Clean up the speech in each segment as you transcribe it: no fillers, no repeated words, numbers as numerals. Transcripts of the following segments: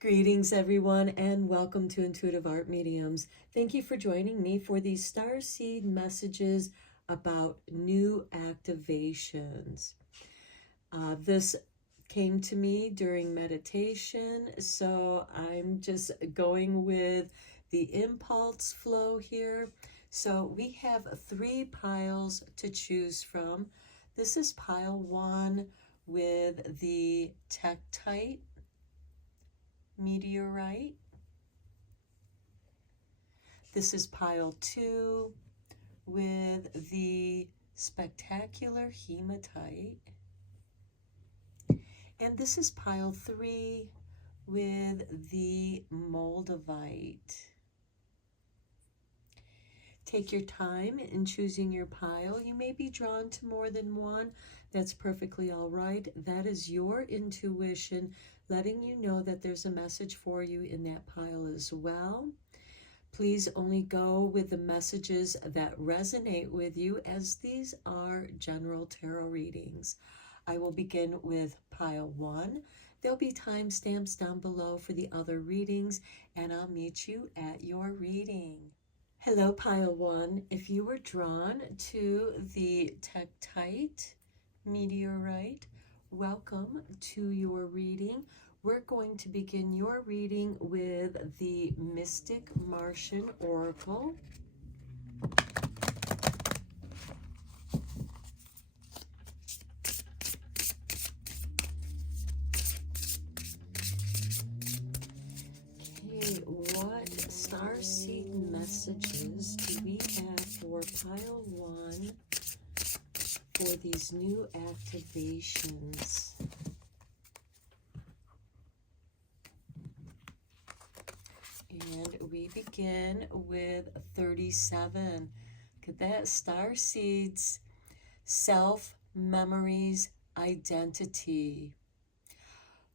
Greetings, everyone, and welcome to Intuitive Art Mediums. Thank you for joining me for these starseed messages about new activations. This came to me during meditation, so I'm just going with the impulse flow here. So we have 3 piles to choose from. This is pile 1 with the tektite meteorite. This is pile 2 with the spectacular hematite. And this is pile 3 with the moldavite. Take your time in choosing your pile. You may be drawn to more than one. That's perfectly all right. That is your intuition letting you know that there's a message for you in that pile as well. Please only go with the messages that resonate with you, as these are general tarot readings. I will begin with pile 1. There'll be timestamps down below for the other readings, and I'll meet you at your reading. Hello, pile 1. If you were drawn to the tektite meteorite, welcome to your reading. We're going to begin your reading with the Mystic Martian Oracle. Okay, what starseed messages do we have for pile 1 for these new activations? And we begin with 37. Look at that, starseeds, self, memories, identity.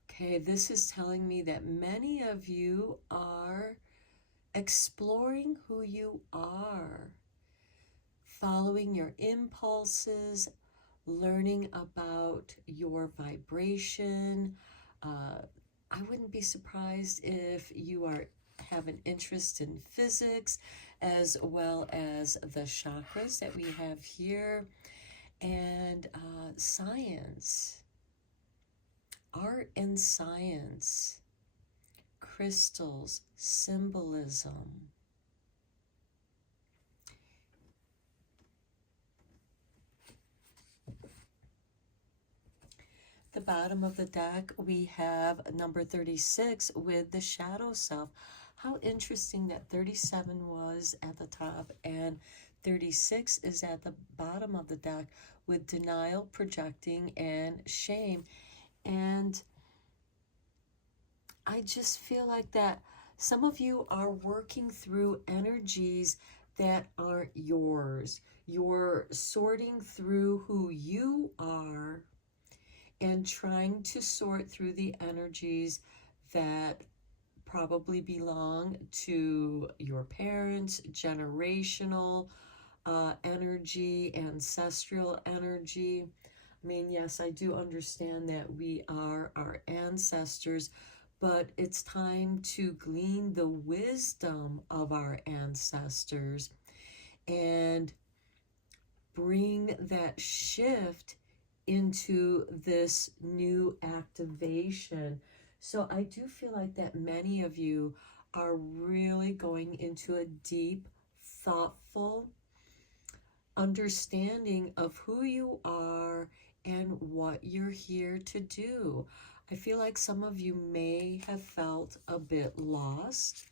Okay, this is telling me that many of you are exploring who you are, following your impulses, learning about your vibration. I wouldn't be surprised if you have an interest in physics as well as the chakras that we have here, and science, art and science, crystals, symbolism. The bottom of the deck, we have number 36 with the shadow self. How interesting that 37 was at the top and 36 is at the bottom of the deck with denial, projecting, and shame. And I just feel like that some of you are working through energies that aren't yours. You're sorting through who you are and trying to sort through the energies that probably belong to your parents, generational energy, ancestral energy. I mean, yes, I do understand that we are our ancestors, but it's time to glean the wisdom of our ancestors and bring that shift into this new activation. So I do feel like that many of you are really going into a deep, thoughtful understanding of who you are and what you're here to do. I feel like some of you may have felt a bit lost.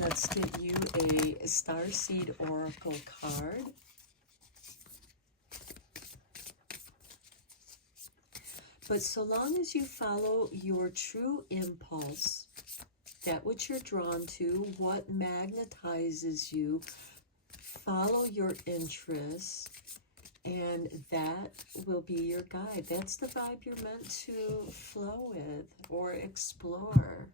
Let's get you a Starseed Oracle card. But so long as you follow your true impulse, that which you're drawn to, what magnetizes you, follow your interests, and that will be your guide. That's the vibe you're meant to flow with or explore.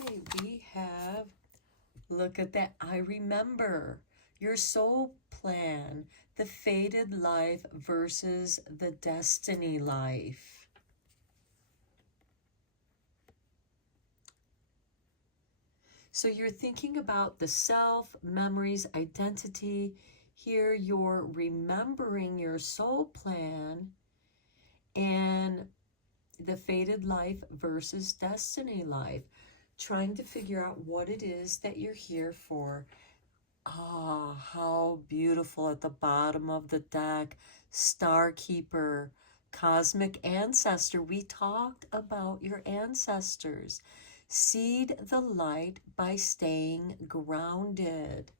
Okay, we have, look at that, I remember your soul plan, the fated life versus the destiny life. So you're thinking about the self, memories, identity. Here you're remembering your soul plan and the fated life versus destiny life, trying to figure out what it is that you're here for. Ah, how beautiful at the bottom of the deck. Star Keeper, Cosmic Ancestor. We talked about your ancestors. Seed the light by staying grounded.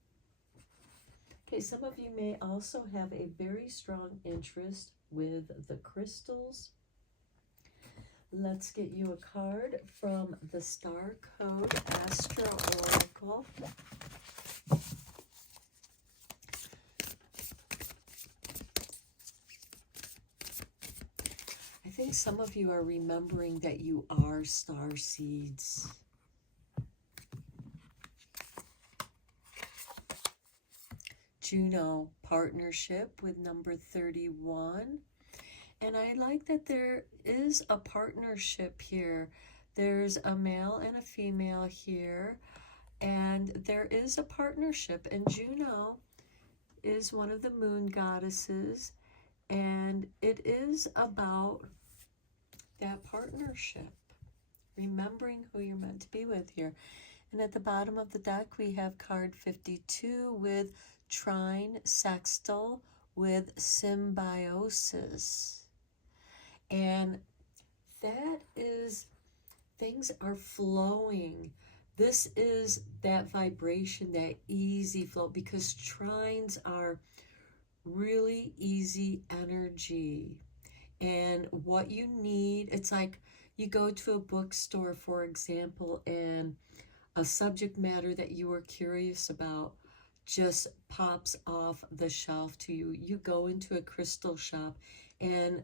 Okay, some of you may also have a very strong interest with the crystals. Let's get you a card from the Star Code Astro Oracle. I think some of you are remembering that you are star seeds. Juno, partnership with number 31. And I like that there is a partnership here. There's a male and a female here, and there is a partnership. And Juno is one of the moon goddesses, and it is about that partnership, remembering who you're meant to be with here. And at the bottom of the deck, we have card 52 with trine sextile with symbiosis. And that is, things are flowing. This is that vibration, that easy flow, because trines are really easy energy. And what you need, it's like you go to a bookstore, for example, and a subject matter that you were curious about just pops off the shelf to you. You go into a crystal shop and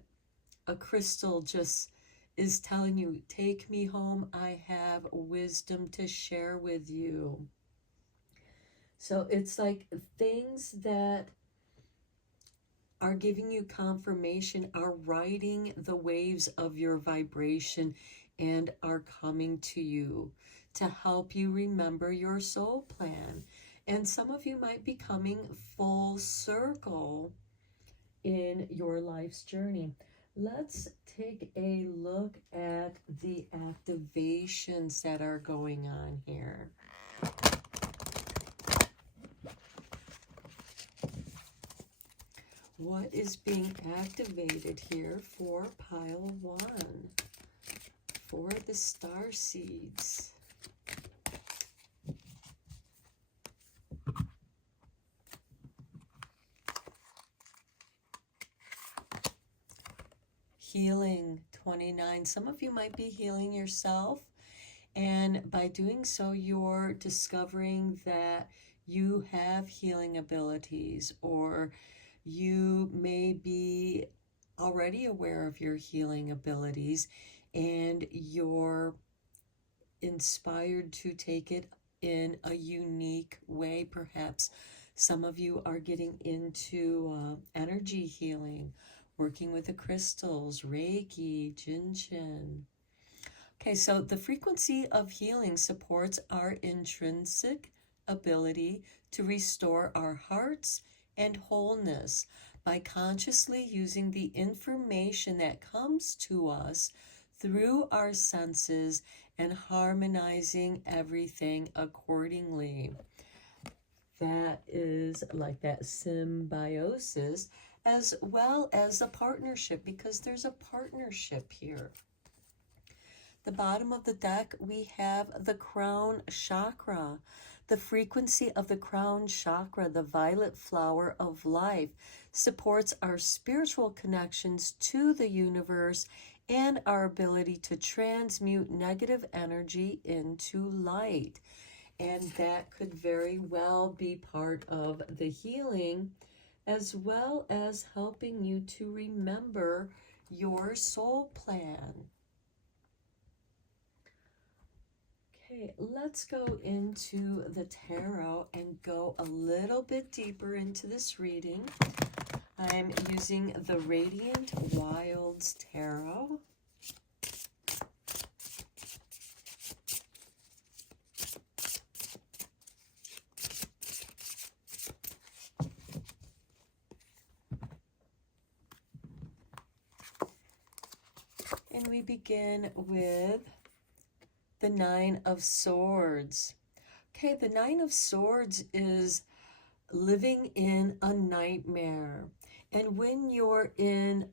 a crystal just is telling you, take me home, I have wisdom to share with you. So it's like things that are giving you confirmation, are riding the waves of your vibration and are coming to you to help you remember your soul plan. And some of you might be coming full circle in your life's journey. Let's take a look at the activations that are going on here. What is being activated here for pile 1, for the star seeds? Healing 29. Some of you might be healing yourself, and by doing so, you're discovering that you have healing abilities, or you may be already aware of your healing abilities and you're inspired to take it in a unique way. Perhaps some of you are getting into energy healing, working with the crystals, Reiki, Jinshin. Okay, so the frequency of healing supports our intrinsic ability to restore our hearts and wholeness by consciously using the information that comes to us through our senses and harmonizing everything accordingly. That is like that symbiosis, as well as a partnership, because there's a partnership here. The bottom of the deck, we have the crown chakra. The frequency of the crown chakra, the violet flower of life, supports our spiritual connections to the universe and our ability to transmute negative energy into light. And that could very well be part of the healing, as well as helping you to remember your soul plan. Okay, let's go into the tarot and go a little bit deeper into this reading. I'm using the Radiant Wilds Tarot. and we begin with the Nine of Swords. Okay, the Nine of Swords is living in a nightmare. And when you're in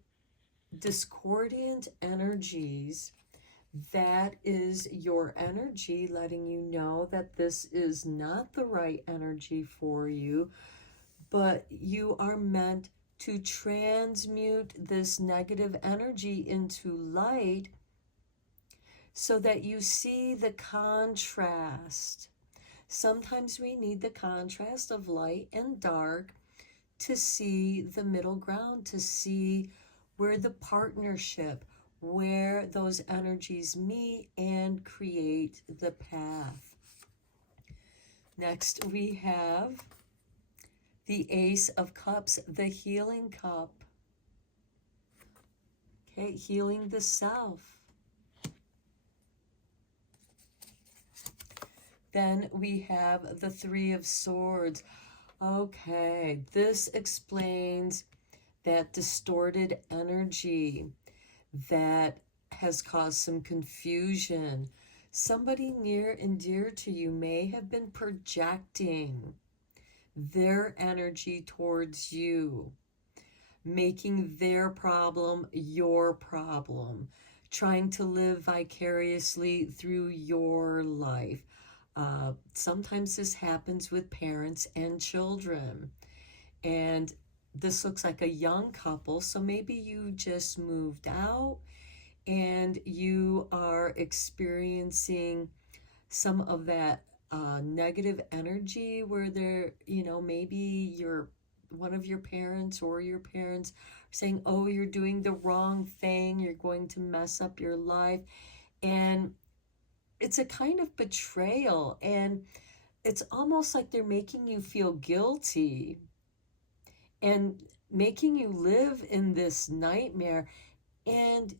discordant energies, that is your energy letting you know that this is not the right energy for you, but you are meant to transmute this negative energy into light so that you see the contrast. Sometimes we need the contrast of light and dark to see the middle ground, to see where the partnership, where those energies meet and create the path. Next, we have the Ace of Cups, the healing cup. Okay, healing the self. Then we have the Three of Swords. Okay, this explains that distorted energy that has caused some confusion. Somebody near and dear to you may have been projecting their energy towards you, making their problem your problem, trying to live vicariously through your life. Sometimes this happens with parents and children. And this looks like a young couple, so maybe you just moved out and you are experiencing some of that negative energy where they're, maybe one of your parents or your parents are saying, oh, you're doing the wrong thing, you're going to mess up your life. And it's a kind of betrayal, and it's almost like they're making you feel guilty and making you live in this nightmare, and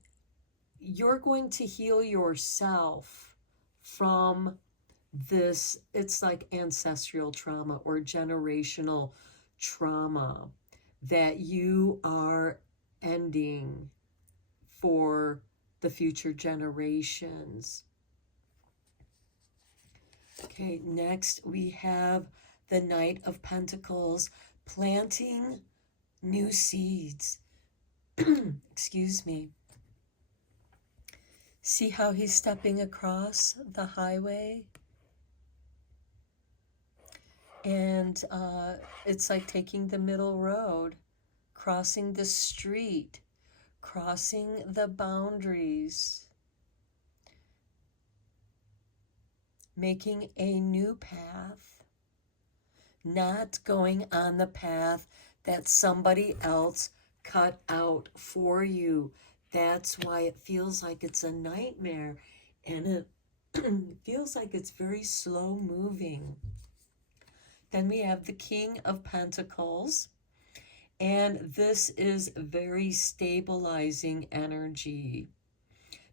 you're going to heal yourself from this. It's like ancestral trauma or generational trauma that you are ending for the future generations. Okay, next we have the Knight of Pentacles, planting new seeds. Excuse me. See how he's stepping across the highway? And it's like taking the middle road, crossing the street, crossing the boundaries, making a new path, not going on the path that somebody else cut out for you. That's why it feels like it's a nightmare, and it feels like it's very slow moving. Then we have the King of Pentacles, and this is very stabilizing energy.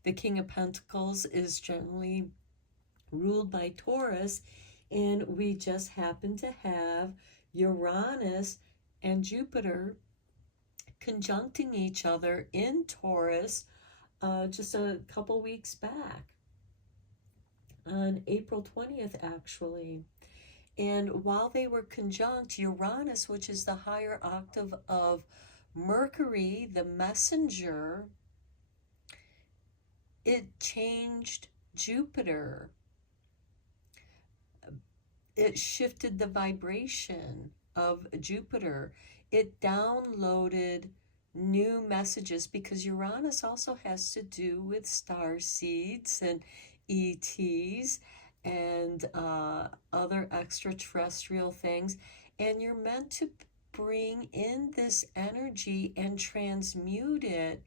The King of Pentacles is generally ruled by Taurus, and we just happen to have Uranus and Jupiter conjuncting each other in Taurus just a couple weeks back, on April 20th actually. And while they were conjunct, Uranus, which is the higher octave of Mercury, the messenger, it changed Jupiter. It shifted the vibration of Jupiter. It downloaded new messages, because Uranus also has to do with star seeds and ETs and other extraterrestrial things. And you're meant to bring in this energy and transmute it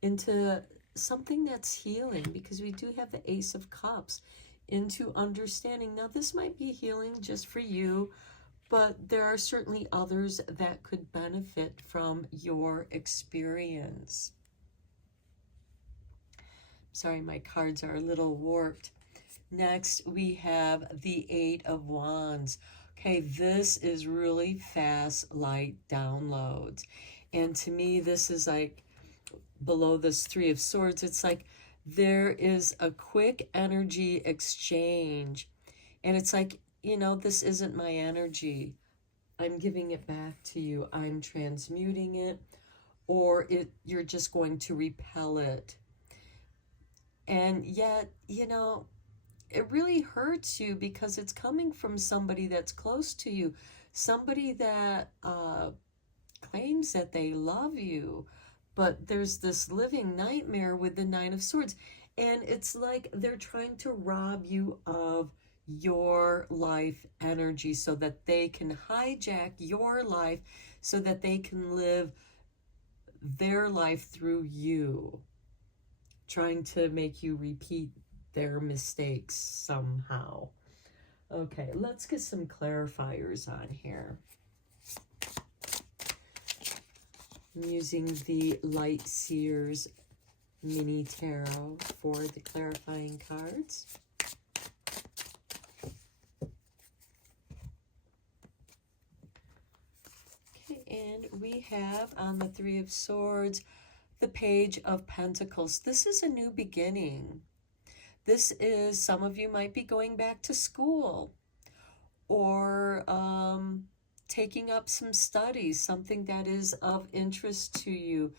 into something that's healing, because we do have the Ace of Cups, into understanding. Now, this might be healing just for you, but there are certainly others that could benefit from your experience. Sorry, my cards are a little warped. Next, we have the Eight of Wands. Okay, this is really fast light downloads. And to me, this is like below this Three of Swords, it's like there is a quick energy exchange. And it's like, you know, this isn't my energy. I'm giving it back to you. I'm transmuting it, or you're just going to repel it. And yet, you know, it really hurts you because it's coming from somebody that's close to you, somebody that claims that they love you, but there's this living nightmare with the Nine of Swords. And it's like they're trying to rob you of your life energy so that they can hijack your life so that they can live their life through you, trying to make you repeat their mistakes somehow. Okay, let's get some clarifiers on here. I'm using the Light Seers mini tarot for the clarifying cards. Okay, and we have on the Three of Swords, the Page of Pentacles. This is a new beginning. This is, some of you might be going back to school or taking up some studies, something that is of interest to you.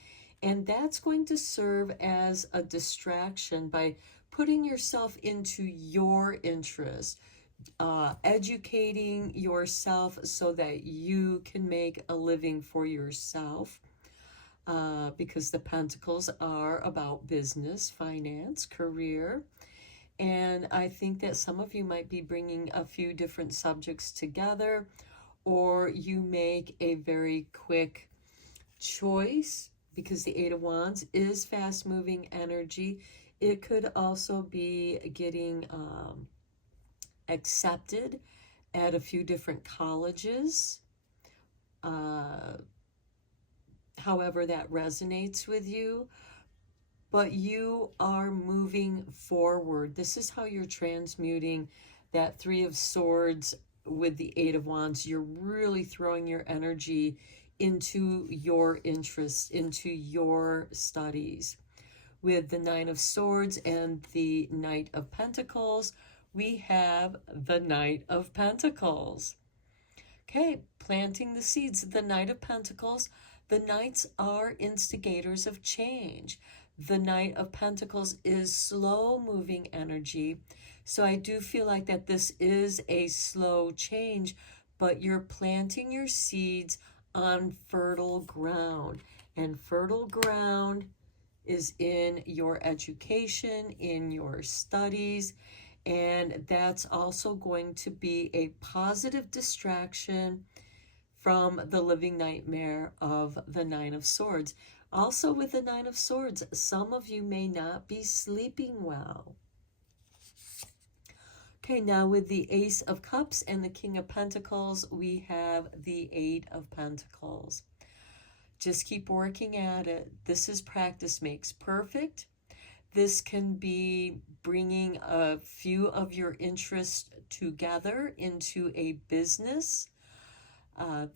And that's going to serve as a distraction by putting yourself into your interest, educating yourself so that you can make a living for yourself. Because the Pentacles are about business, finance, career. And I think that some of you might be bringing a few different subjects together, or you make a very quick choice because the Eight of Wands is fast-moving energy. It could also be getting accepted at a few different colleges. However that resonates with you. But you are moving forward. This is how you're transmuting that Three of Swords with the Eight of Wands. You're really throwing your energy into your interests, into your studies. With the Nine of Swords and the Knight of Pentacles, we have the Knight of Pentacles. Okay, planting the seeds. The Knight of Pentacles, the Knights are instigators of change. The Knight of Pentacles is slow-moving energy. So I do feel like that this is a slow change, but you're planting your seeds on fertile ground. And fertile ground is in your education, in your studies, and that's also going to be a positive distraction from the living nightmare of the Nine of Swords. Also with the Nine of Swords, some of you may not be sleeping well. Okay, now with the Ace of Cups and the King of Pentacles, we have the Eight of Pentacles. Just keep working at it. This is practice makes perfect. This can be bringing a few of your interests together into a business.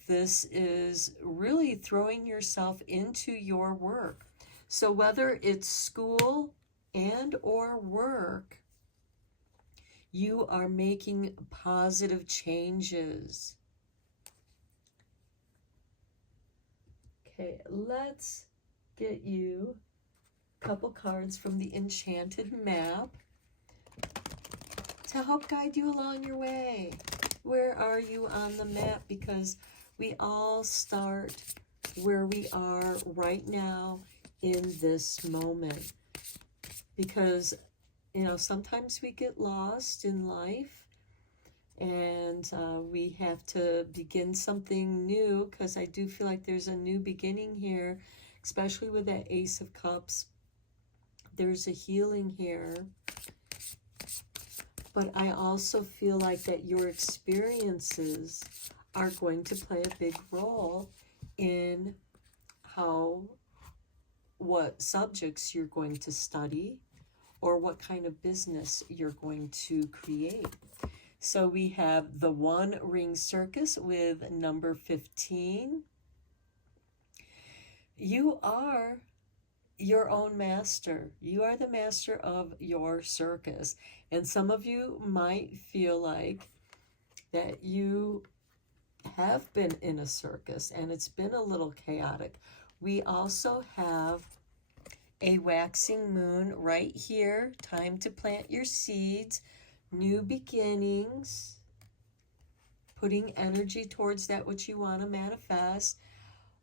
This is really throwing yourself into your work. So whether it's school and or work, you are making positive changes. Okay, let's get you a couple cards from the Enchanted Map to help guide you along your way. Where are you on the map? Because we all start where we are right now in this moment. Because, you know, sometimes we get lost in life and we have to begin something new, because I do feel like there's a new beginning here, especially with that Ace of Cups. There's a healing here. But I also feel like that your experiences are going to play a big role in what subjects you're going to study or what kind of business you're going to create. So we have the One Ring Circus with number 15. You are your own master. You are the master of your circus. And some of you might feel like that you have been in a circus and it's been a little chaotic. We also have a waxing moon right here. Time to plant your seeds, new beginnings, putting energy towards that which you want to manifest.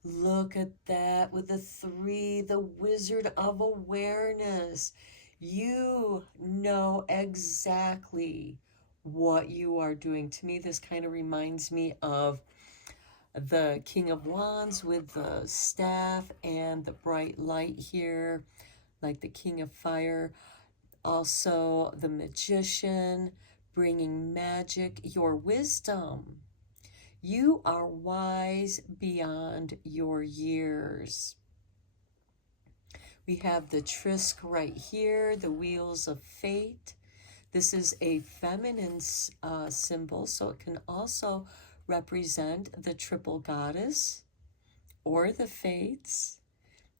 Look at that with the 3, the Wizard of Awareness. You know exactly what you are doing. To me, this kind of reminds me of the King of Wands with the staff and the bright light here, like the King of Fire. Also, the Magician, bringing magic, your wisdom. You are wise beyond your years. We have the Trisk right here, the Wheels of Fate. This is a feminine symbol, so it can also represent the triple goddess or the fates.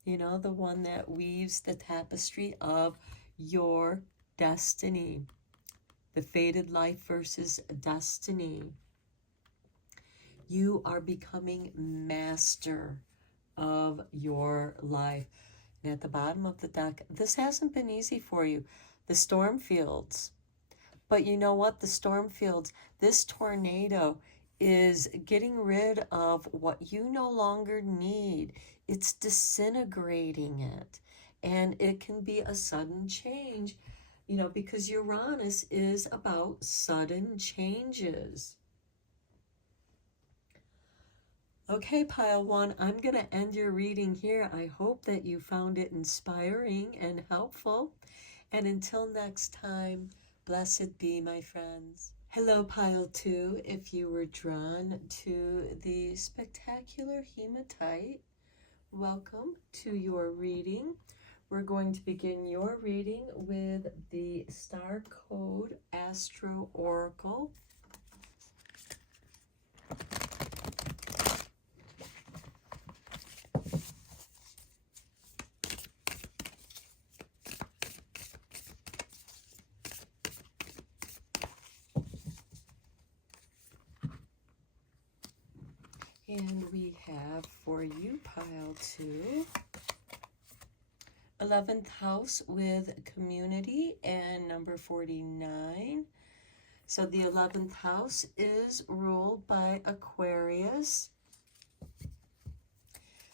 You know, the one that weaves the tapestry of your destiny. The fated life versus destiny. You are becoming master of your life. And at the bottom of the deck, this hasn't been easy for you. The storm fields. But you know what? The storm fields, this tornado is getting rid of what you no longer need. It's disintegrating it. And it can be a sudden change, you know, because Uranus is about sudden changes. Okay, Pile 1, I'm going to end your reading here. I hope that you found it inspiring and helpful. And until next time, blessed be, my friends. Hello, Pile 2. If you were drawn to the spectacular hematite, welcome to your reading. We're going to begin your reading with the Star Code Astro Oracle. And we have for you, Pile 2, 11th house with community and number 49. So the 11th house is ruled by Aquarius.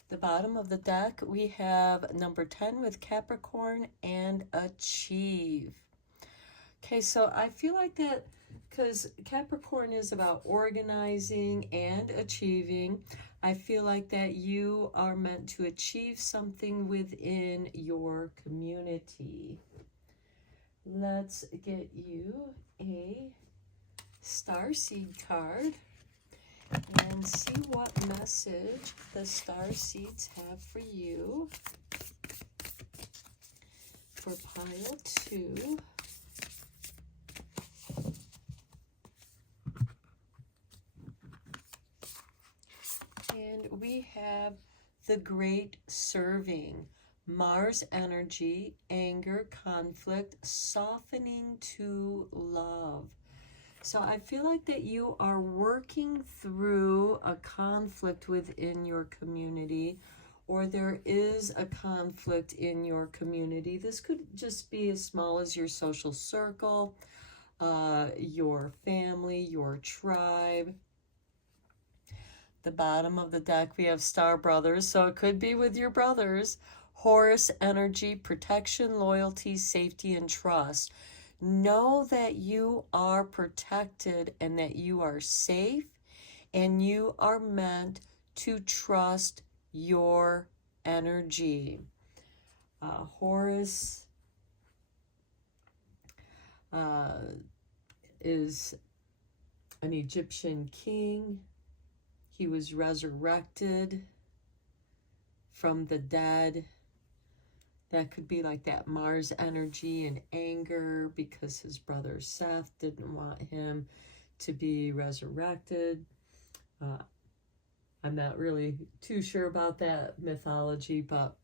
The bottom of the deck, we have number 10 with Capricorn and Achieve. Okay, so I feel like that because Capricorn is about organizing and achieving. I feel like that you are meant to achieve something within your community. Let's get you a starseed card and see what message the starseeds have for you for Pile 2. And we have the Great Serving, Mars energy, anger, conflict, softening to love. So I feel like that you are working through a conflict within your community, or there is a conflict in your community. This could just be as small as your social circle, your family, your tribe. The bottom of the deck, we have Star Brothers, so it could be with your brothers. Horus energy, protection, loyalty, safety, and trust. Know that you are protected and that you are safe, and you are meant to trust your energy. Horus is an Egyptian king. He was resurrected from the dead. That could be like that Mars energy and anger because his brother Seth didn't want him to be resurrected. I'm not really too sure about that mythology, but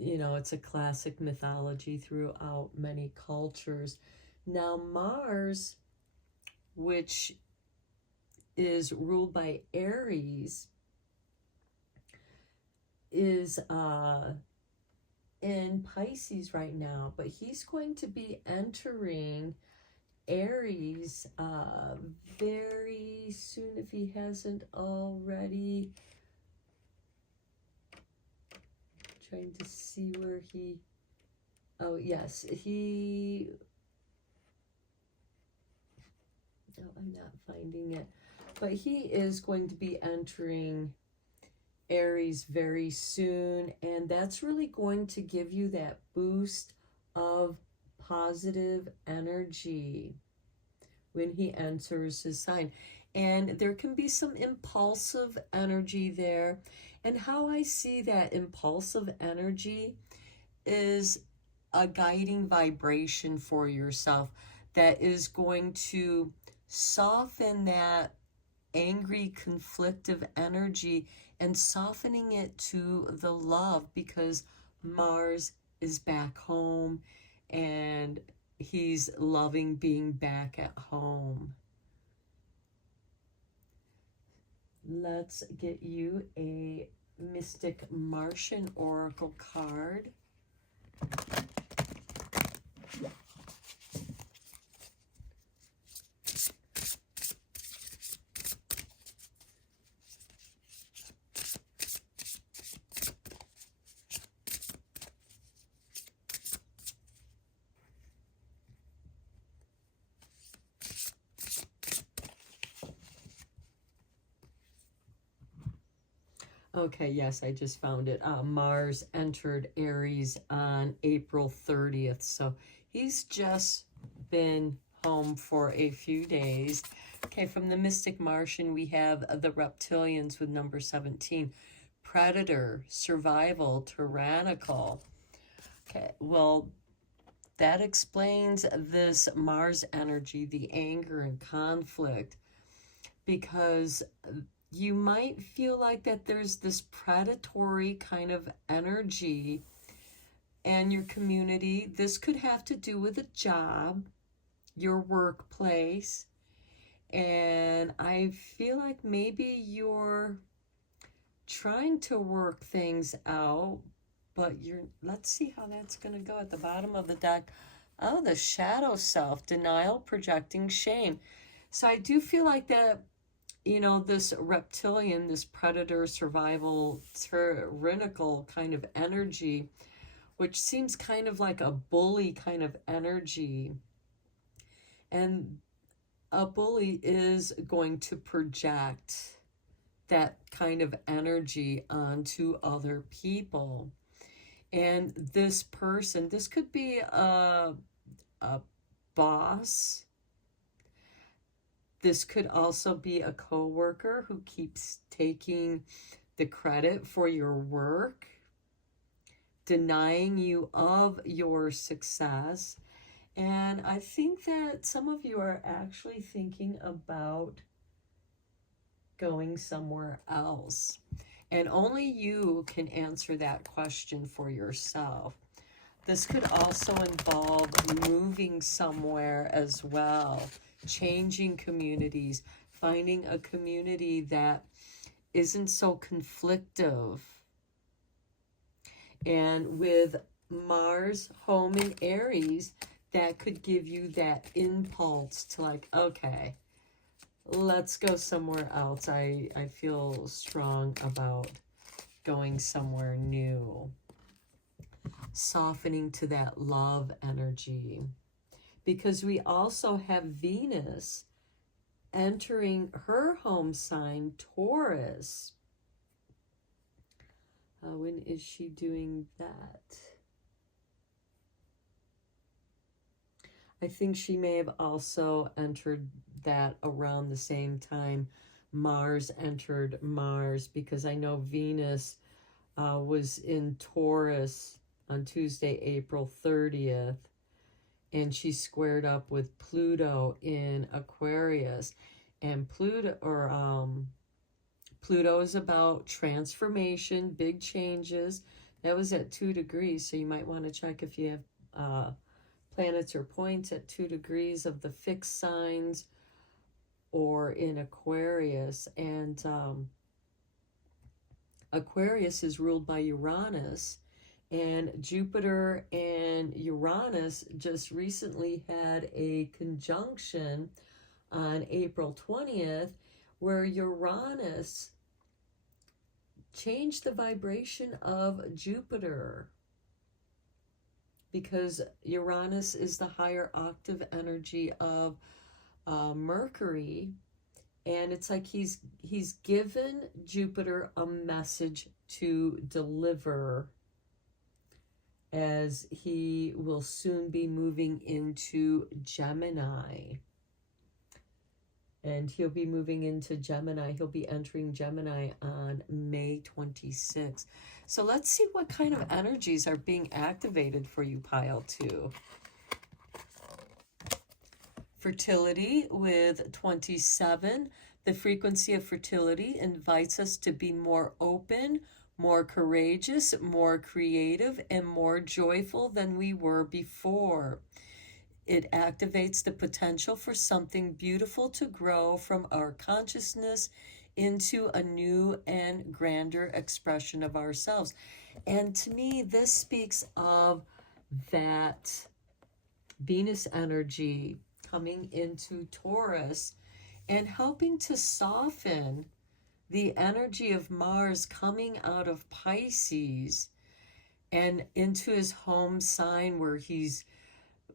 you know, it's a classic mythology throughout many cultures. Now, Mars, which is ruled by Aries, is in Pisces right now, but he's going to be entering Aries very soon if he hasn't already. Trying to see where he, oh yes, I'm not finding it, but he is going to be entering Aries very soon, and that's really going to give you that boost of positive energy when he enters his sign. And there can be some impulsive energy there. And how I see that impulsive energy is a guiding vibration for yourself that is going to soften that angry, conflictive energy and softening it to the love, because Mars is back home and he's loving being back at home. Let's get you a Mystic Martian Oracle card. Okay, yes, I just found it. Mars entered Aries on April 30th, so he's just been home for a few days. Okay, from the Mystic Martian, we have the reptilians with number 17. Predator, survival, tyrannical. Okay, well, that explains this Mars energy, the anger and conflict, because you might feel like that there's this predatory kind of energy in your community. This could have to do with a job, your workplace, and I feel like maybe you're trying to work things out, but let's see how that's going to go at the bottom of the deck. Oh, the shadow self, denial, projecting shame. So I do feel like that, you know, this reptilian, this predator, survival, tyrannical kind of energy, which seems kind of like a bully kind of energy. And a bully is going to project that kind of energy onto other people. And this person, this could be a boss. This could also be a coworker who keeps taking the credit for your work, denying you of your success. And I think that some of you are actually thinking about going somewhere else. And only you can answer that question for yourself. This could also involve moving somewhere as well, changing communities, finding a community that isn't so conflictive. And with Mars home in Aries, that could give you that impulse to like, okay, let's go somewhere else. I feel strong about going somewhere new. Softening to that love energy. Because we also have Venus entering her home sign, Taurus. When is she doing that? I think she may have also entered that around the same time Mars entered Mars, because I know Venus was in Taurus on Tuesday, April 30th, and she squared up with Pluto in Aquarius. And Pluto is about transformation, big changes, That was at 2 degrees, so you might want to check if you have planets or points at 2 degrees of the fixed signs or in Aquarius. And Aquarius is ruled by Uranus, and Jupiter and Uranus just recently had a conjunction on April 20th, where Uranus changed the vibration of Jupiter, because Uranus is the higher octave energy of Mercury, and it's like he's given Jupiter a message to deliver, as he will soon be moving into Gemini. And he'll be moving into Gemini. He'll be entering Gemini on May 26th. So let's see what kind of energies are being activated for you, pile 2. Fertility with 27. The frequency of fertility invites us to be more open, more courageous, more creative, and more joyful than we were before. It activates the potential for something beautiful to grow from our consciousness into a new and grander expression of ourselves. And to me, this speaks of that Venus energy coming into Taurus and helping to soften the energy of Mars coming out of Pisces and into his home sign, where he's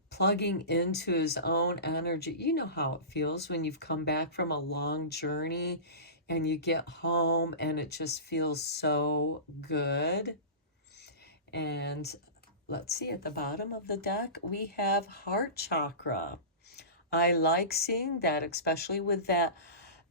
plugging into his own energy. You know how it feels when you've come back from a long journey and you get home and it just feels so good. And let's see, at the bottom of the deck, we have heart chakra. I like seeing that, especially with that.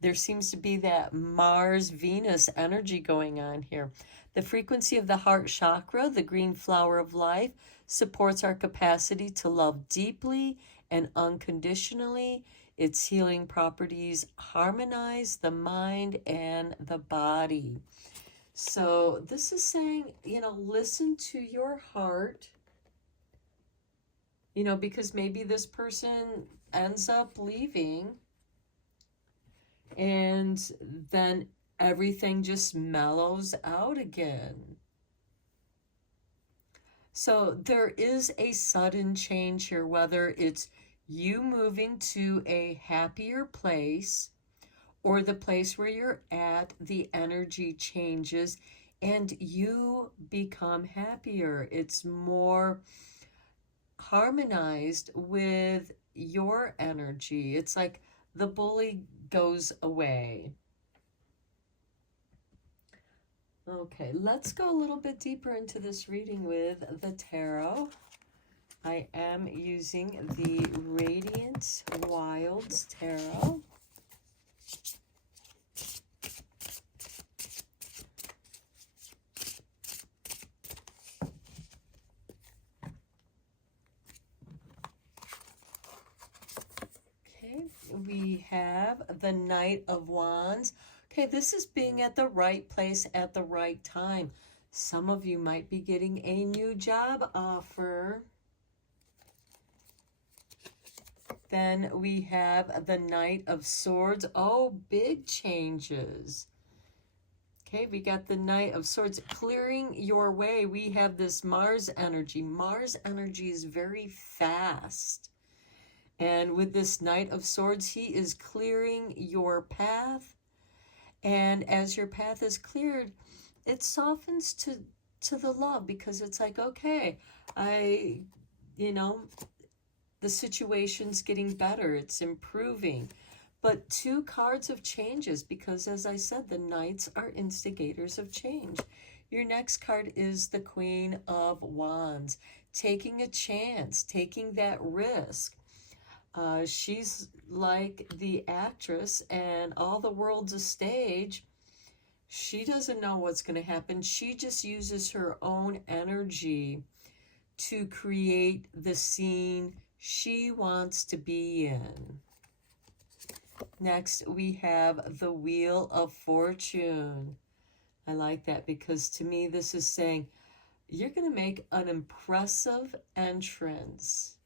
There seems to be that Mars-Venus energy going on here. The frequency of the heart chakra, the green flower of life, supports our capacity to love deeply and unconditionally. Its healing properties harmonize the mind and the body. So this is saying, listen to your heart, because maybe this person ends up leaving, and then everything just mellows out again. So there is a sudden change here, whether it's you moving to a happier place or the place where you're at, the energy changes and you become happier. It's more harmonized with your energy. It's like the bully goes away. Okay, let's go a little bit deeper into this reading with the tarot. I am using the Radiant Wilds Tarot. Okay, we have the Knight of Wands. Okay, this is being at the right place at the right time. Some of you might be getting a new job offer. Then we have the Knight of Swords. Oh, big changes. Okay, we got the Knight of Swords clearing your way. We have this Mars energy. Mars energy is very fast. And with this Knight of Swords, he is clearing your path. And as your path is cleared, it softens to the love, because it's like, okay, the situation's getting better, it's improving. But 2 cards of changes, because as I said, the Knights are instigators of change. Your next card is the Queen of Wands, taking a chance, taking that risk. She's like the actress, and all the world's a stage. She doesn't know what's going to happen. She just uses her own energy to create the scene she wants to be in. Next, we have the Wheel of Fortune. I like that, because to me, this is saying you're going to make an impressive entrance.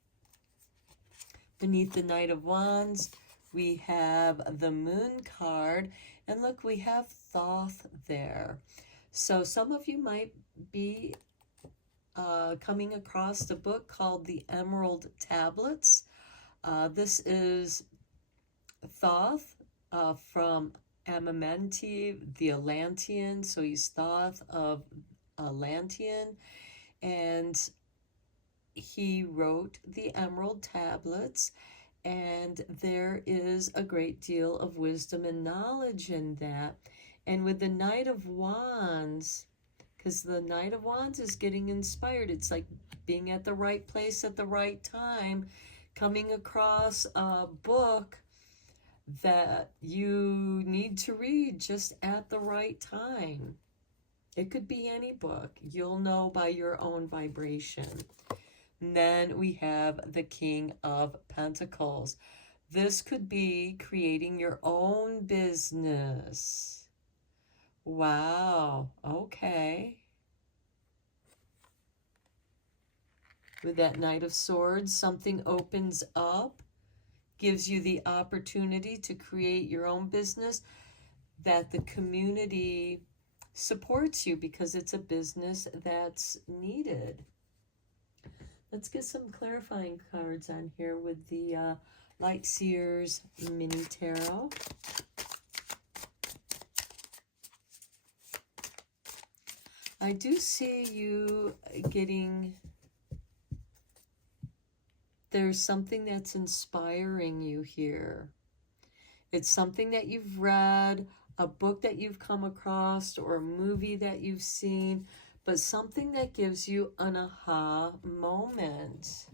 Beneath the Knight of Wands, we have the Moon card. And look, we have Thoth there. So some of you might be coming across a book called The Emerald Tablets. This is Thoth from Amamenti, the Atlantean. So he's Thoth of Atlantean. And he wrote the Emerald Tablets. And there is a great deal of wisdom and knowledge in that. And with the Knight of Wands, because the Knight of Wands is getting inspired. It's like being at the right place at the right time, coming across a book that you need to read just at the right time. It could be any book. You'll know by your own vibration. And then we have the King of Pentacles. This could be creating your own business. Wow, okay. With that Knight of Swords, something opens up, gives you the opportunity to create your own business that the community supports you because it's a business that's needed. Let's get some clarifying cards on here with the Light Seers Mini Tarot. I do see you getting, there's something that's inspiring you here. It's something that you've read, a book that you've come across, or a movie that you've seen, but something that gives you an aha moment.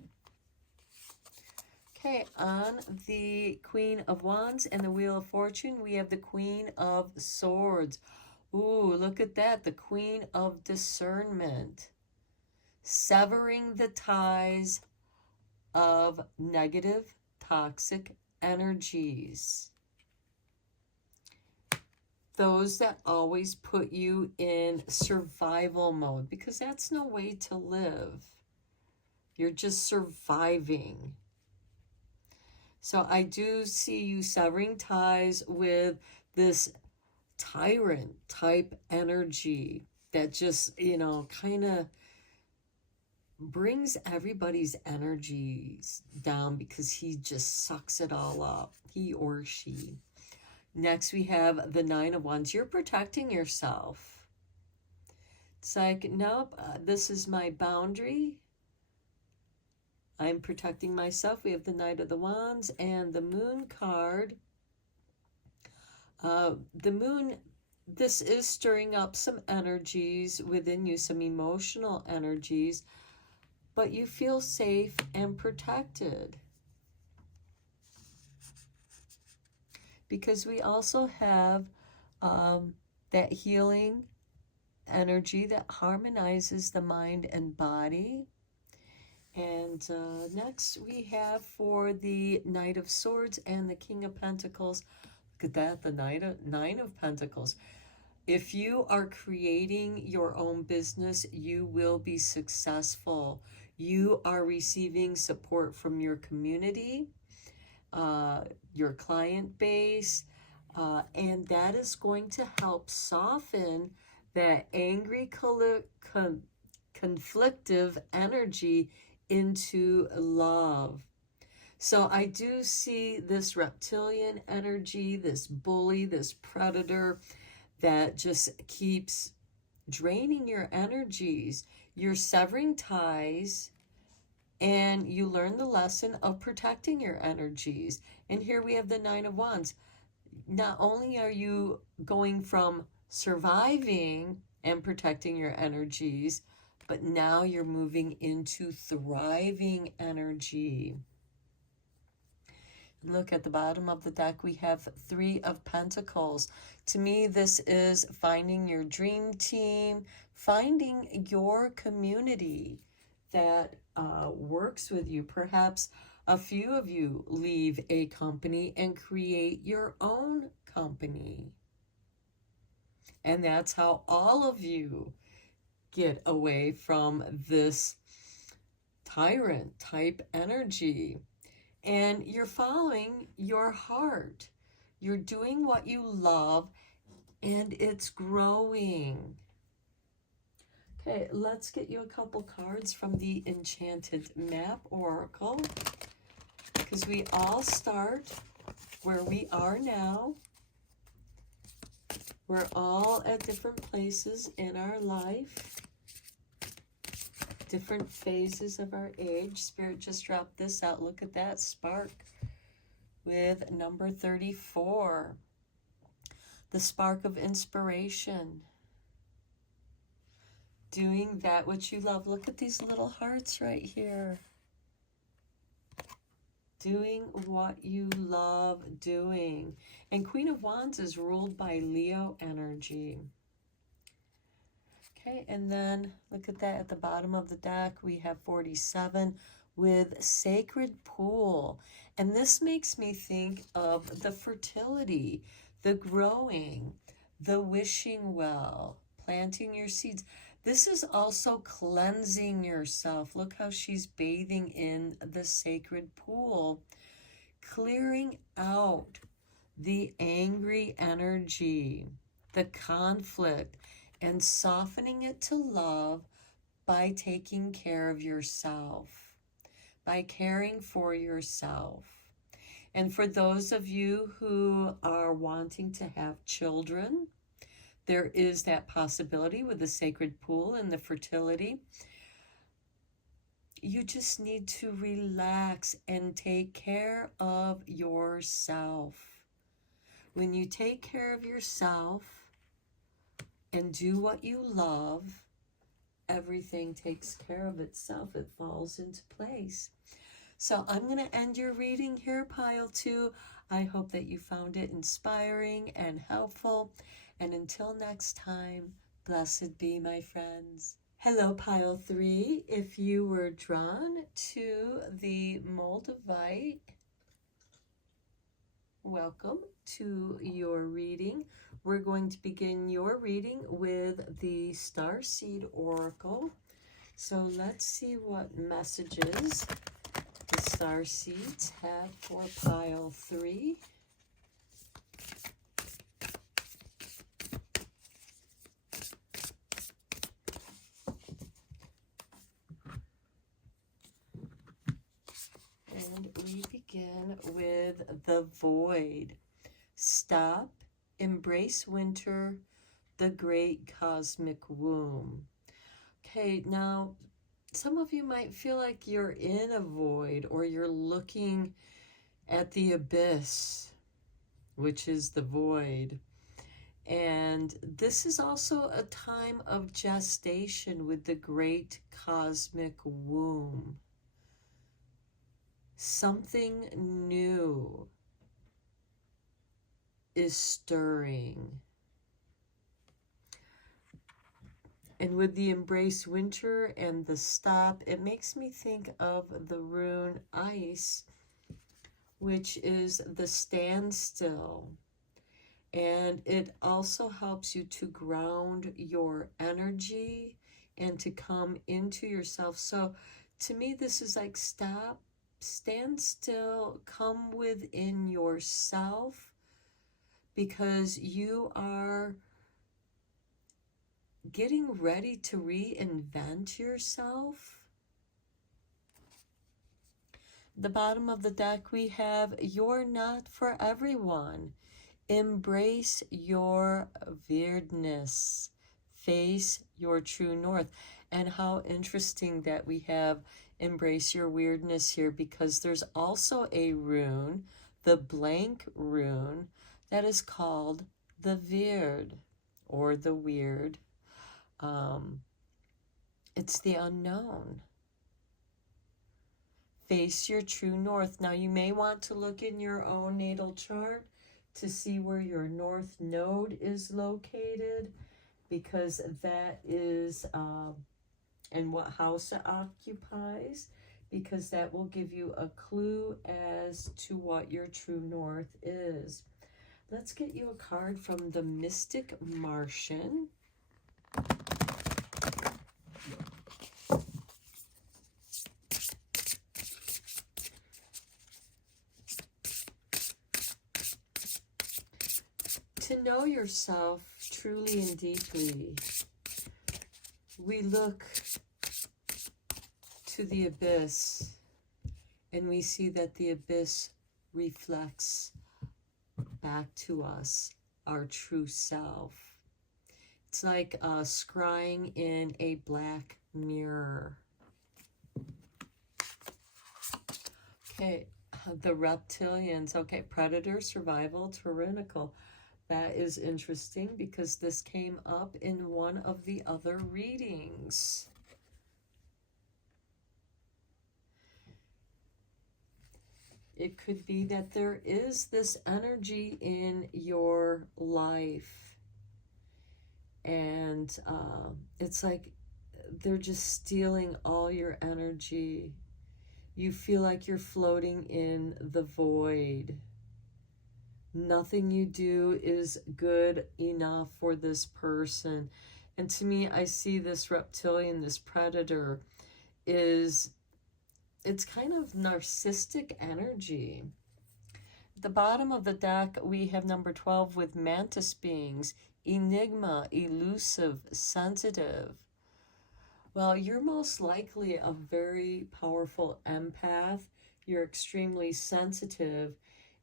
Okay, on the Queen of Wands and the Wheel of Fortune, we have the Queen of Swords. Ooh, look at that, the Queen of Discernment. Severing the ties of negative, toxic energies. Those that always put you in survival mode, because that's no way to live. You're just surviving. So I do see you severing ties with this tyrant type energy that just, you know, kind of brings everybody's energies down because he just sucks it all up, he or she. Next, we have the Nine of Wands. You're protecting yourself. It's like, nope, this is my boundary. I'm protecting myself. We have the Knight of the Wands and the Moon card. The Moon, this is stirring up some energies within you, some emotional energies, but you feel safe and protected. Because we also have that healing energy that harmonizes the mind and body. And next we have for the Knight of Swords and the King of Pentacles. Look at that, the Nine of Pentacles. If you are creating your own business, you will be successful. You are receiving support from your community, your client base, and that is going to help soften that angry, conflictive energy into love. So I do see this reptilian energy, this bully, this predator that just keeps draining your energies. You're severing ties, and you learn the lesson of protecting your energies. And here we have the Nine of Wands. Not only are you going from surviving and protecting your energies, but now you're moving into thriving energy. Look at the bottom of the deck, we have Three of Pentacles. To me, this is finding your dream team, finding your community that works with you. Perhaps a few of you leave a company and create your own company. And that's how all of you get away from this tyrant type energy. And you're following your heart. You're doing what you love, and it's growing. Okay, let's get you a couple cards from the Enchanted Map Oracle, because we all start where we are now. We're all at different places in our life, different phases of our age. Spirit just dropped this out. Look at that spark with number 34. The spark of inspiration. Doing that which you love. Look at these little hearts right here. Doing what you love doing. And Queen of Wands is ruled by Leo energy. Okay, and then look at that at the bottom of the deck. We have 47 with Sacred Pool. And this makes me think of the fertility, the growing, the wishing well, planting your seeds. This is also cleansing yourself. Look how she's bathing in the sacred pool, clearing out the angry energy, the conflict, and softening it to love by taking care of yourself, by caring for yourself. And for those of you who are wanting to have children, there is that possibility with the sacred pool and the fertility. You just need to relax and take care of yourself. When you take care of yourself and do what you love, everything takes care of itself. It falls into place. So I'm going to end your reading here, Pile 2. I hope that you found it inspiring and helpful. And until next time, blessed be, my friends. Hello, Pile 3. If you were drawn to the Moldavite, welcome to your reading. We're going to begin your reading with the Starseed Oracle. So let's see what messages the Starseeds have for Pile 3. And we begin with the Void. Stop, embrace winter, the great cosmic womb. Okay, now some of you might feel like you're in a void, or you're looking at the abyss, which is the void. And this is also a time of gestation with the great cosmic womb. Something new is stirring. And with the embrace winter and the stop, it makes me think of the rune ice, which is the standstill. And it also helps you to ground your energy and to come into yourself. So to me, this is like stop, stand still, come within yourself, because you are getting ready to reinvent yourself. The bottom of the deck, we have you're not for everyone. Embrace your weirdness. Face your true north. And how interesting that we have embrace your weirdness here, because there's also a rune, the blank rune, that is called the Weird, or the weird. It's the unknown. Face your true north. Now you may want to look in your own natal chart to see where your north node is located, because that is, and what house it occupies, because that will give you a clue as to what your true north is. Let's get you a card from the Mystic Martian. To know yourself truly and deeply, we look to the abyss and we see that the abyss reflects back to us our true self. It's like scrying in a black mirror. Okay, the reptilians. Okay, predator, survival, tyrannical. That is interesting because this came up in one of the other readings. It could be that there is this energy in your life, and it's like they're just stealing all your energy. You feel like you're floating in the void. Nothing you do is good enough for this person. And to me, I see this reptilian, this predator, it's kind of narcissistic energy. At the bottom of the deck, we have number 12 with mantis beings, enigma, elusive, sensitive. Well, you're most likely a very powerful empath. You're extremely sensitive.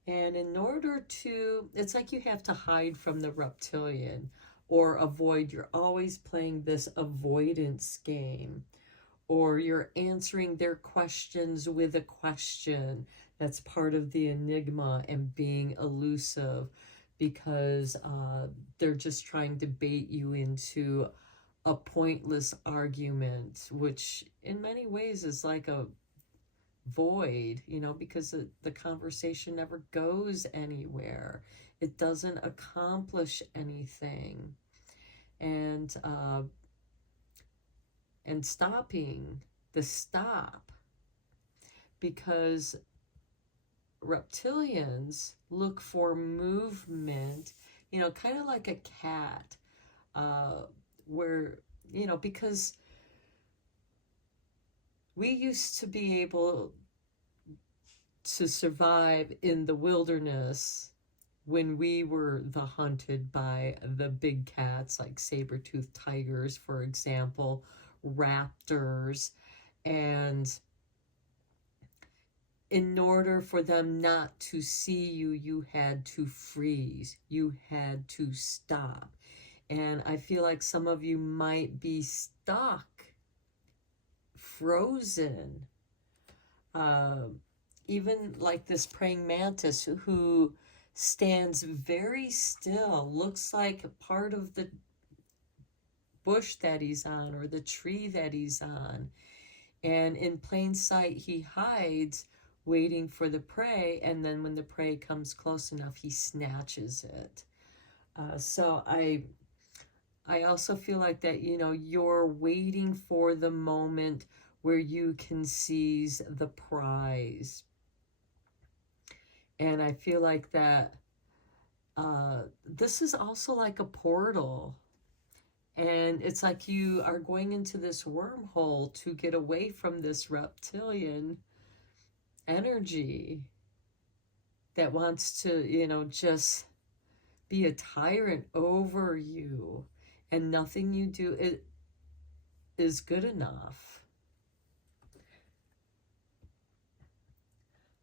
And in order to, it's like you have to hide from the reptilian or avoid. You're always playing this avoidance game. Or you're answering their questions with a question. That's part of the enigma and being elusive, because they're just trying to bait you into a pointless argument, which in many ways is like a void, you know, because the conversation never goes anywhere. It doesn't accomplish anything. And stopping the stop, because reptilians look for movement, you know, kind of like a cat, where, you know, because we used to be able to survive in the wilderness when we were the hunted by the big cats, like saber-toothed tigers, for example, raptors. And in order for them not to see you, you had to freeze. You had to stop. And I feel like some of you might be stuck, frozen. Even like this praying mantis who stands very still, looks like part of the bush that he's on or the tree that he's on. And in plain sight, he hides, waiting for the prey. And then when the prey comes close enough, he snatches it. So I also feel like that, you know, you're waiting for the moment where you can seize the prize. And I feel like that this is also like a portal. And it's like you are going into this wormhole to get away from this reptilian energy that wants to, you know, just be a tyrant over you. And nothing you do is good enough.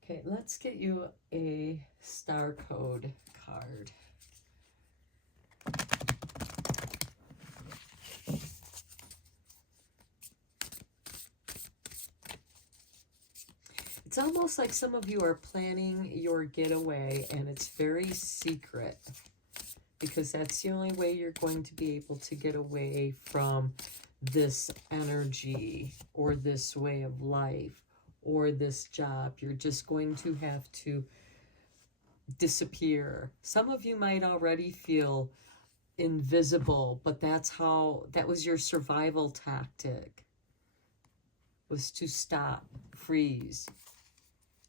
Okay, let's get you a star code card. It's almost like some of you are planning your getaway and it's very secret, because that's the only way you're going to be able to get away from this energy or this way of life or this job. You're just going to have to disappear. Some of you might already feel invisible, but that was your survival tactic, was to stop, freeze.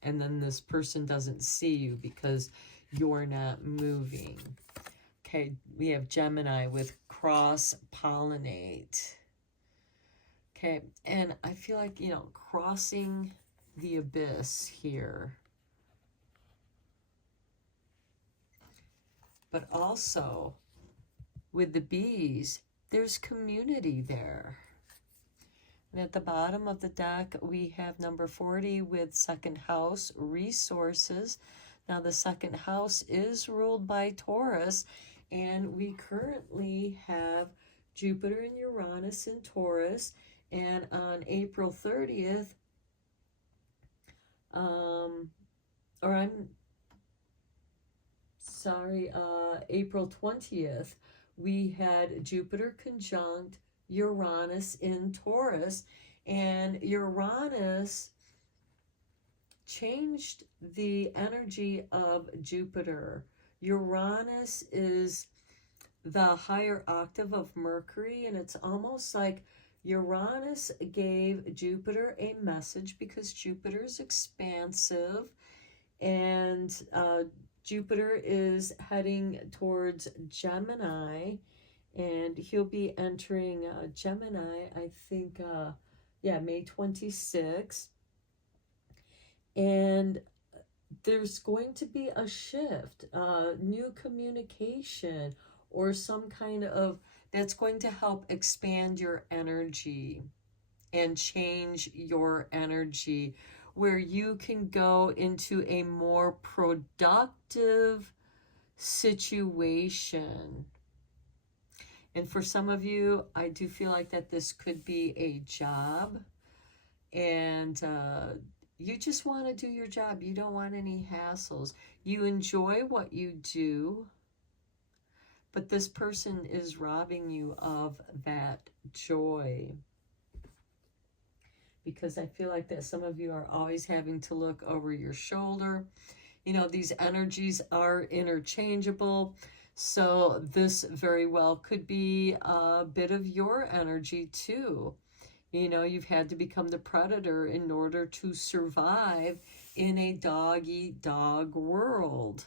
And then this person doesn't see you because you're not moving. Okay, we have Gemini with cross-pollinate. Okay, and I feel like, you know, crossing the abyss here. But also, with the bees, there's community there. And at the bottom of the deck, we have number 40 with second house, resources. Now, the second house is ruled by Taurus, and we currently have Jupiter and Uranus in Taurus. And on April 30th, or I'm sorry, April 20th, we had Jupiter conjunct Uranus in Taurus, and Uranus changed the energy of Jupiter. Uranus is the higher octave of Mercury, and it's almost like Uranus gave Jupiter a message because Jupiter is expansive, and Jupiter is heading towards Gemini, and he'll be entering Gemini, I think, May 26th. And there's going to be a shift, new communication, or some kind of, that's going to help expand your energy and change your energy, where you can go into a more productive situation. And for some of you, I do feel like that this could be a job, and you just want to do your job. You don't want any hassles. You enjoy what you do, but this person is robbing you of that joy. Because I feel like that some of you are always having to look over your shoulder. You know, these energies are interchangeable. So this very well could be a bit of your energy too. You know, you've had to become the predator in order to survive in a dog-eat-dog world.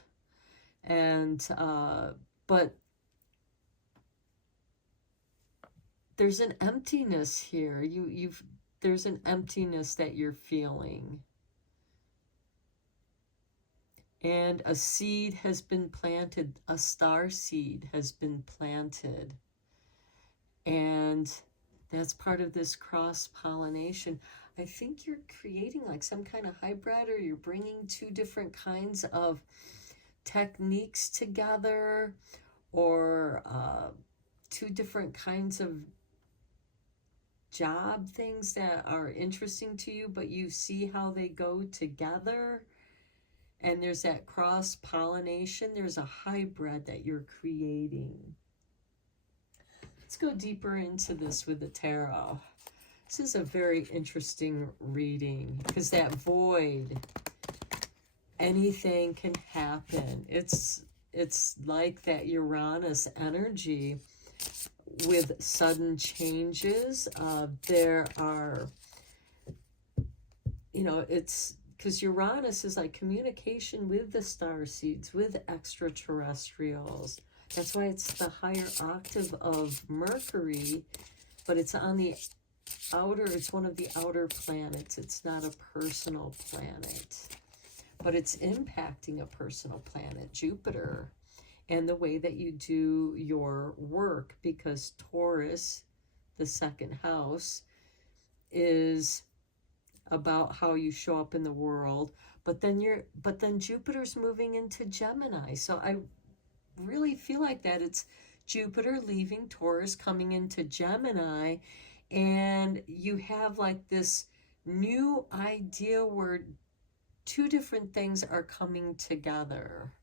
And, but there's an emptiness here. There's an emptiness that you're feeling. And a seed has been planted, a star seed has been planted. And that's part of this cross-pollination. I think you're creating like some kind of hybrid, or you're bringing two different kinds of techniques together, or two different kinds of job things that are interesting to you, but you see how they go together. And there's that cross-pollination. There's a hybrid that you're creating. Let's go deeper into this with the tarot. This is a very interesting reading, because that void, anything can happen. It's like that Uranus energy with sudden changes. There are, you know, it's because Uranus is like communication with the star seeds, with extraterrestrials. That's why it's the higher octave of Mercury, but it's on the outer, it's one of the outer planets. It's not a personal planet, but it's impacting a personal planet, Jupiter, and the way that you do your work, because Taurus, the second house, is about how you show up in the world. But then Jupiter's moving into Gemini. So I really feel like that it's Jupiter leaving Taurus, coming into Gemini, and you have like this new idea where two different things are coming together.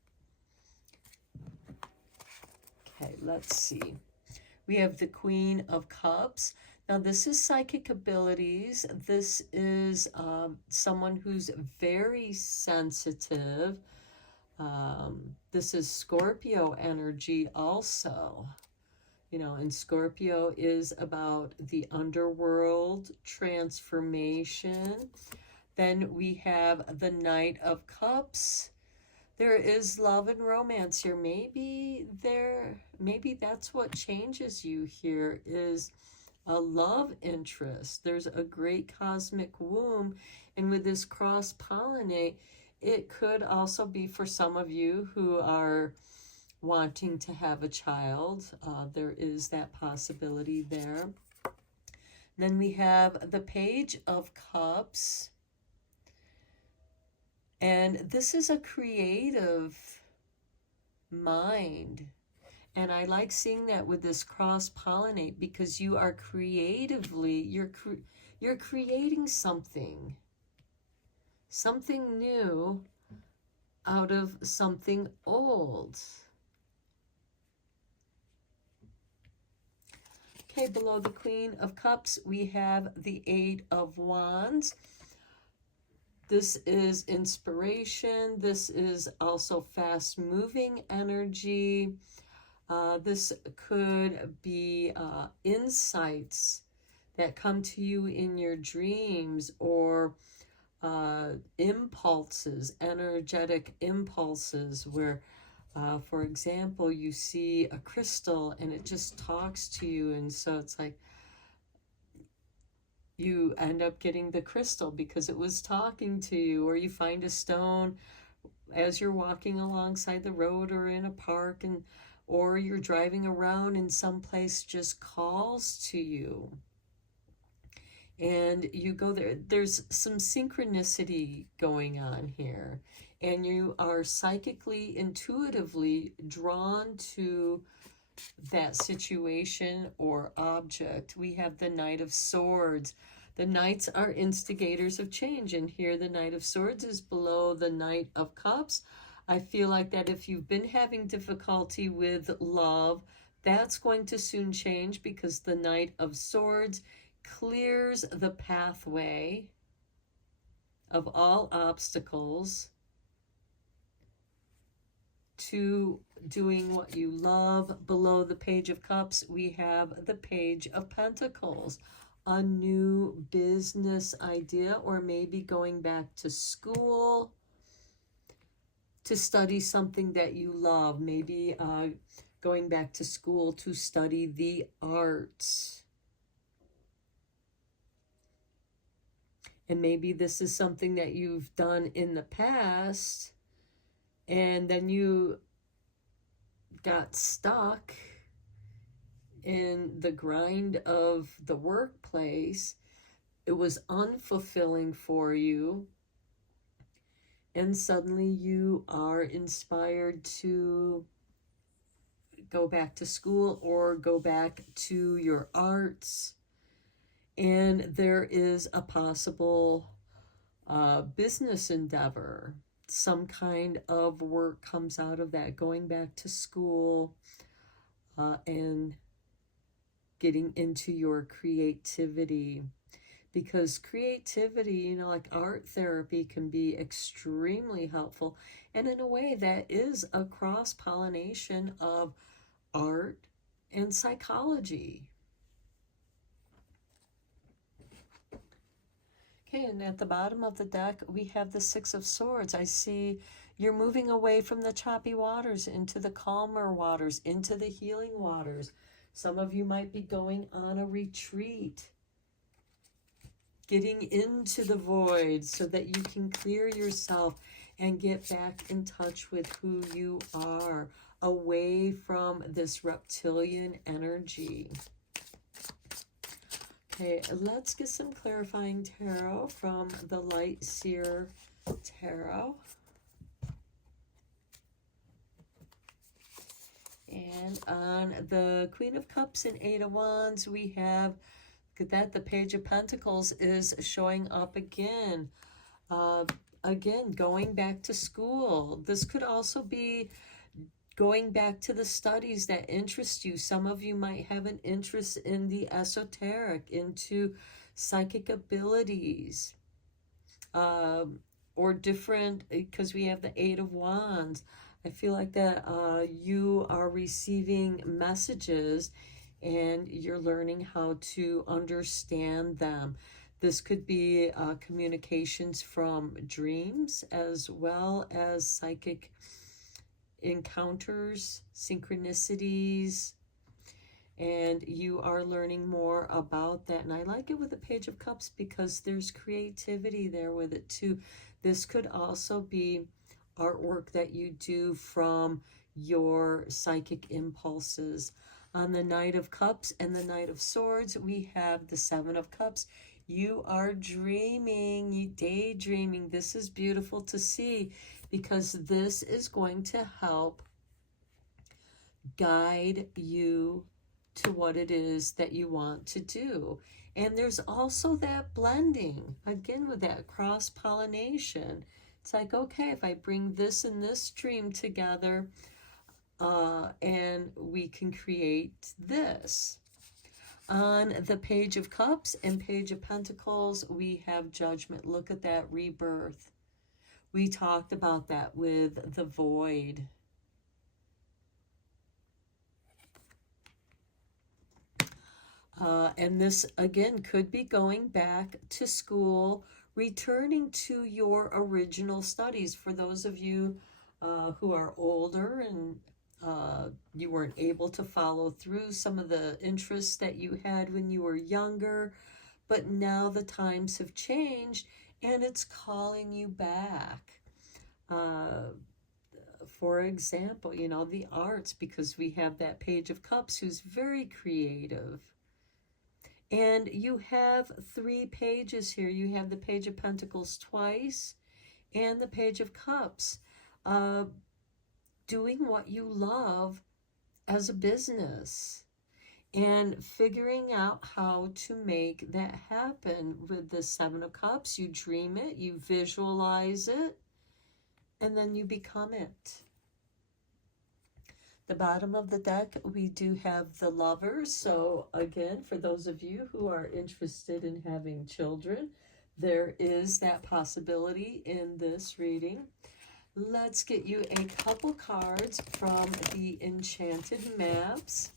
Okay, let's see. We have the Queen of Cups. Now, this is psychic abilities. This is someone who's very sensitive. This is Scorpio energy also. You know, and Scorpio is about the underworld, transformation. Then we have the Knight of Cups. There is love and romance here. Maybe that's what changes you here, is a love interest. There's a great cosmic womb. And with this cross-pollinate, it could also be for some of you who are wanting to have a child. There is that possibility there. Then we have the Page of Cups. And this is a creative mind. And I like seeing that with this cross-pollinate, because you are creatively, you're creating something new out of something old. Okay, below the Queen of Cups, we have the Eight of Wands. This is inspiration. This is also fast-moving energy. This could be insights that come to you in your dreams, or impulses, energetic impulses, where for example, you see a crystal and it just talks to you, and so it's like you end up getting the crystal because it was talking to you. Or you find a stone as you're walking alongside the road or in a park, and or you're driving around and someplace just calls to you. And you go there. There's some synchronicity going on here. And you are psychically, intuitively drawn to that situation or object. We have the Knight of Swords. The Knights are instigators of change. And here the Knight of Swords is below the Knight of Cups. I feel like that if you've been having difficulty with love, that's going to soon change, because the Knight of Swords clears the pathway of all obstacles to doing what you love. Below the Page of Cups, we have the Page of Pentacles, a new business idea, or maybe going back to school to study something that you love. Maybe going back to school to study the arts. And maybe this is something that you've done in the past, and then you got stuck in the grind of the workplace. It was unfulfilling for you, and suddenly you are inspired to go back to school or go back to your arts. And there is a possible business endeavor. Some kind of work comes out of that, going back to school and getting into your creativity. Because creativity, you know, like art therapy, can be extremely helpful. And in a way, that is a cross-pollination of art and psychology. Okay, and at the bottom of the deck, we have the Six of Swords. I see you're moving away from the choppy waters into the calmer waters, into the healing waters. Some of you might be going on a retreat, getting into the void so that you can clear yourself and get back in touch with who you are, away from this reptilian energy. Okay, let's get some clarifying tarot from the Light Seer Tarot. And on the Queen of Cups and Eight of Wands, we have, look at that, the Page of Pentacles is showing up again. Again, going back to school. This could also be going back to the studies that interest you. Some of you might have an interest in the esoteric, into psychic abilities, or different, because we have the Eight of Wands. I feel like that you are receiving messages and you're learning how to understand them. This could be communications from dreams, as well as psychic encounters, synchronicities. and you are learning more about that. And I like it with the Page of Cups because there's creativity there with it too. This could also be artwork that you do from your psychic impulses. On the Knight of Cups and the Knight of Swords, we have the Seven of Cups. You are dreaming, you daydreaming. This is beautiful to see because this is going to help guide you to what it is that you want to do. And there's also that blending, again, with that cross-pollination. It's like, okay, if I bring this and this dream together, and we can create this. On the Page of Cups and Page of Pentacles, we have Judgment. Look at that rebirth. We talked about that with the void. And this, again, could be going back to school, returning to your original studies. For those of you who are older and you weren't able to follow through some of the interests that you had when you were younger, but now the times have changed and it's calling you back. For example, you know, the arts, because we have that Page of Cups who's very creative. And you have 3 pages here. You have the Page of Pentacles twice and the Page of Cups. Doing what you love as a business and figuring out how to make that happen. With the Seven of Cups, you dream it, you visualize it, and then you become it. The bottom of the deck, we do have the Lovers. So again, for those of you who are interested in having children, there is that possibility in this reading. Let's get you a couple cards from the Enchanted Maps,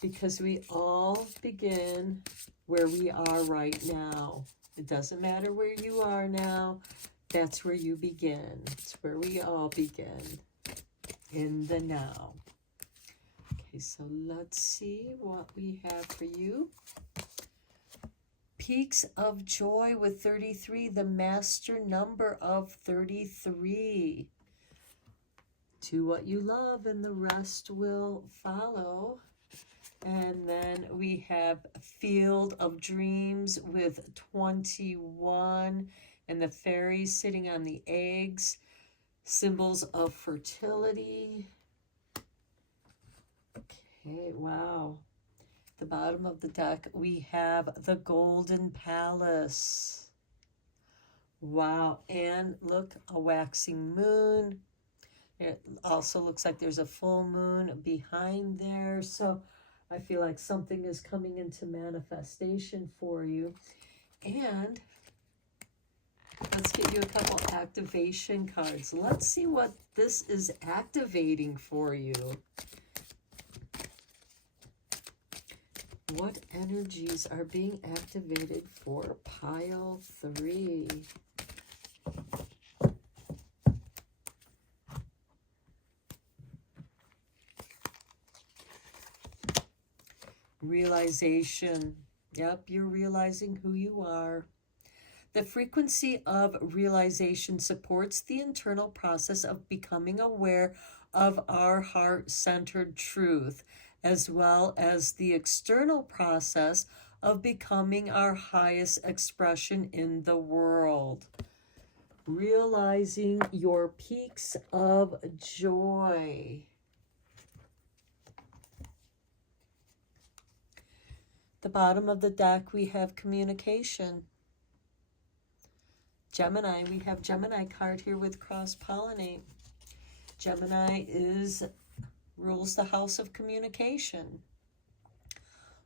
because we all begin where we are right now. It doesn't matter where you are now. That's where you begin. It's where we all begin. In the now. Okay, so let's see what we have for you. Peaks of Joy with 33, the master number of 33. Do what you love and the rest will follow. And then we have Field of Dreams with 21, and the fairies sitting on the eggs. Symbols of fertility. Okay, wow. The bottom of the deck, we have the Golden Palace. Wow, and look, a waxing moon. It also looks like there's a full moon behind there. So I feel like something is coming into manifestation for you. And let's get you a couple activation cards. Let's see what this is activating for you. What energies are being activated for pile 3? Realization. Yep, you're realizing who you are. The frequency of realization supports the internal process of becoming aware of our heart-centered truth, as well as the external process of becoming our highest expression in the world. Realizing your peaks of joy. The bottom of the deck, we have communication. Gemini, we have Gemini card here with cross-pollinate. Gemini rules the house of communication.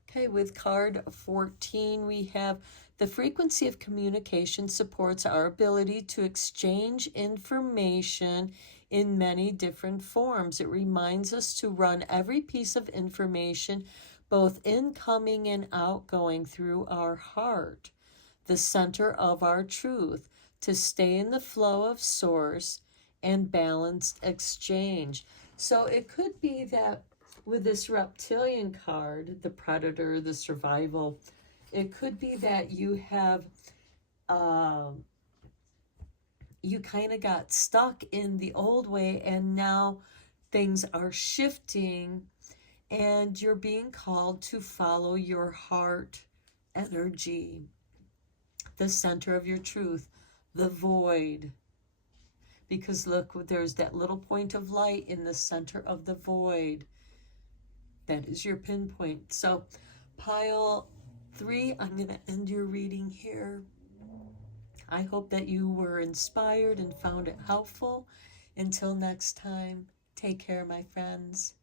Okay, with card 14, we have the frequency of communication supports our ability to exchange information in many different forms. It reminds us to run every piece of information, both incoming and outgoing, through our heart, the center of our truth, to stay in the flow of source and balanced exchange. So it could be that with this reptilian card, the predator, the survival, it could be that you have, you kind of got stuck in the old way, and now things are shifting and you're being called to follow your heart energy, the center of your truth, the void. Because look, there's that little point of light in the center of the void. That is your pinpoint. So, pile 3, I'm going to end your reading here. I hope that you were inspired and found it helpful. Until next time, take care, my friends.